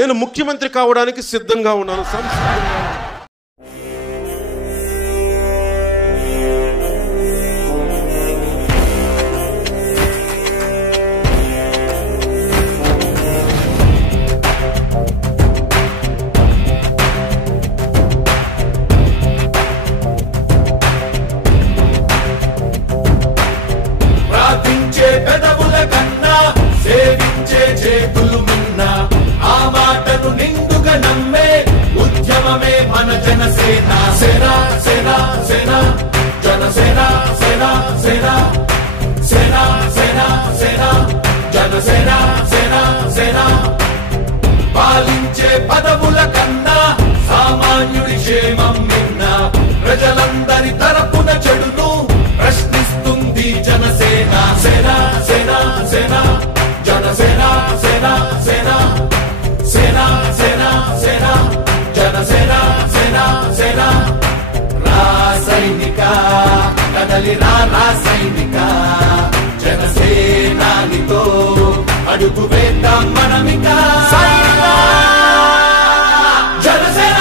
నేను ముఖ్యమంత్రి కావడానికి సిద్ధంగా ఉన్నాను. ప్రార్థించే పెదవుల కన్నా సేవించే చేతులు మిన్న, ఆ మాటను నిండుగా నమ్మే ఉద్యమమే మన జనసేన. సేన సేన సేన జనసేన సేన సేన సేన సేన సేన జనసేన సేన సేన. పాలించే పదవుల కన్నా సామాన్యుడి క్షేమం మిన్న, ప్రజలందరి తరపున చెడును ప్రశ్నిస్తుంది జనసేన. సేన సేన సేన జనసేన సేన సేన సేన సేన సేన జనసేన సేన సేన. రాసైనిక కదలి రాసైనిక, జనసేనానితో అడుగు వేద్దాం మనమిక. జనసేన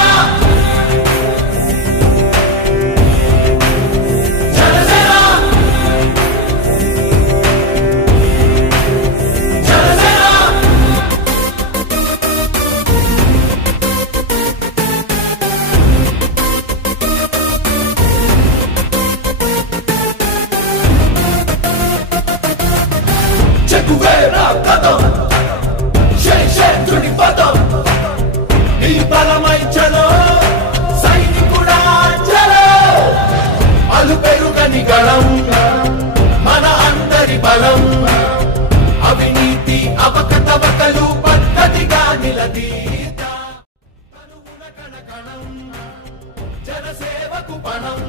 చెక్కువేరా కదం శేషుడి పదం, నీ బలమై చలో సైనికుడా చలో. అలు పెరుగని గళం మన అందరి బలం, అవినీతి అవకతవకలు పద్ధతిగా నిలదీత. కనువున కణకణం జనసేవకు పణం,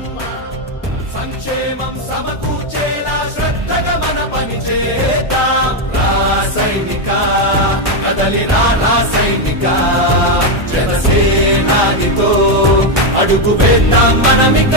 సంక్షేమం సమకూర్చేలా శ్రద్ధగా మన పని చేద్దాం. రాసైనిక కదలి రాసైనిక, జనసేనానితో అడుగు వేద్దాం మనమిక.